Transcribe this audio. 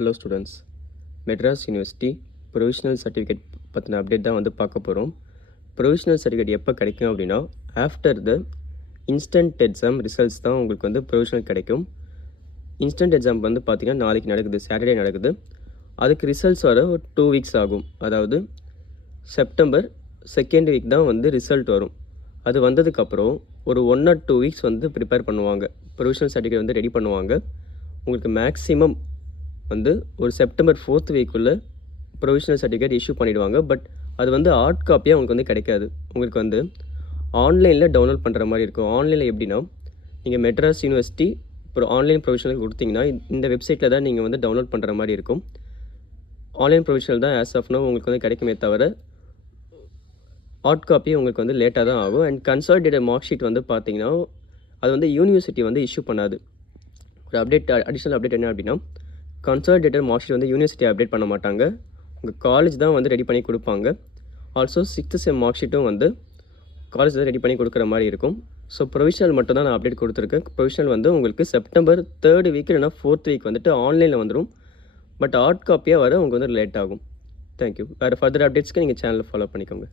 Hello students, Madras university provisional certificate பற்றின update தான் வந்து பார்க்க போகிறோம். ப்ரொவிஷ்னல் சர்டிஃபிகேட் எப்போ கிடைக்கும் அப்படின்னா, after the instant exam results தான் உங்களுக்கு வந்து ப்ரொவிஷ்னல் கிடைக்கும். இன்ஸ்டன்ட் எக்ஸாம் வந்து பார்த்திங்கன்னா நாளைக்கு நடக்குது, சாட்டர்டே நடக்குது. அதுக்கு ரிசல்ட்ஸ் வர ஒரு 2 வீக்ஸ் ஆகும். அதாவது செப்டம்பர் 2nd வீக் தான் வந்து ரிசல்ட் வரும். அது வந்ததுக்கப்புறம் ஒரு 1 or 2 வீக்ஸ் வந்து ப்ரிப்பேர் பண்ணுவாங்க. ப்ரொவிஷ்னல் சர்டிஃபிகேட் வந்து ரெடி பண்ணுவாங்க. உங்களுக்கு மேக்ஸிமம் வந்து ஒரு செப்டம்பர் 4th வீக்குள்ளே ப்ரொவிஷ்னல் சர்டிஃபிகேட் இஷ்யூ பண்ணிவிடுவாங்க. பட் அது வந்து ஹார்ட் காப்பியாக உங்களுக்கு வந்து கிடைக்காது. உங்களுக்கு வந்து ஆன்லைனில் டவுன்லோட் பண்ணுற மாதிரி இருக்கும். ஆன்லைனில் எப்படின்னா, நீங்கள் மெட்ராஸ் யூனிவர்சிட்டி ஆன்லைன் ப்ரொவிஷ்னல் கொடுத்தீங்கன்னா இந்த வெப்சைட்டில் தான் நீங்கள் வந்து டவுன்லோட் பண்ணுற மாதிரி இருக்கும். ஆன்லைன் ப்ரொவிஷ்னல் தான் ஆஸ் ஆஃப் நோ உங்களுக்கு வந்து கிடைக்குமே தவிர ஹார்ட் காப்பி உங்களுக்கு வந்து லேட்டாக தான் ஆகும். அண்ட் கன்சாலிடேட்டட் மார்க் ஷீட் வந்து பார்த்தீங்கன்னா அது வந்து யூனிவர்சிட்டி வந்து இஷ்யூ பண்ணாது. ஒரு அடிஷ்னல் அப்டேட் என்ன அப்படின்னா, கன்சாலிடேட்டட் மார்க் ஷீட் வந்து யூனிவர்சிட்டி அப்டேட் பண்ண மாட்டாங்க. உங்கள் காலேஜ் தான் வந்து ரெடி பண்ணி கொடுப்பாங்க. ஆல்சோ 6th செம் மார்க் ஷீட்டும் வந்து காலேஜ் தான் ரெடி பண்ணி கொடுக்குற மாதிரி இருக்கும். ஸோ ப்ரொவிஷ்னல் மட்டும் தான் நான் அப்டேட் கொடுத்துருக்கேன். ப்ரொவிஷ்னல் வந்து உங்களுக்கு செப்டம்பர் 3rd வீக் இல்லைனா 4th வீக் வந்துட்டு ஆன்லைனில் வந்துடும். பட் ஹார்ட் காப்பியாக வர உங்களுக்கு வந்து லேட் ஆகும். தேங்க்யூ. வேறு ஃபர்தர் அப்டேட்ஸ்க்கு நீங்கள் சேனலை ஃபாலோ பண்ணிக்கோங்க.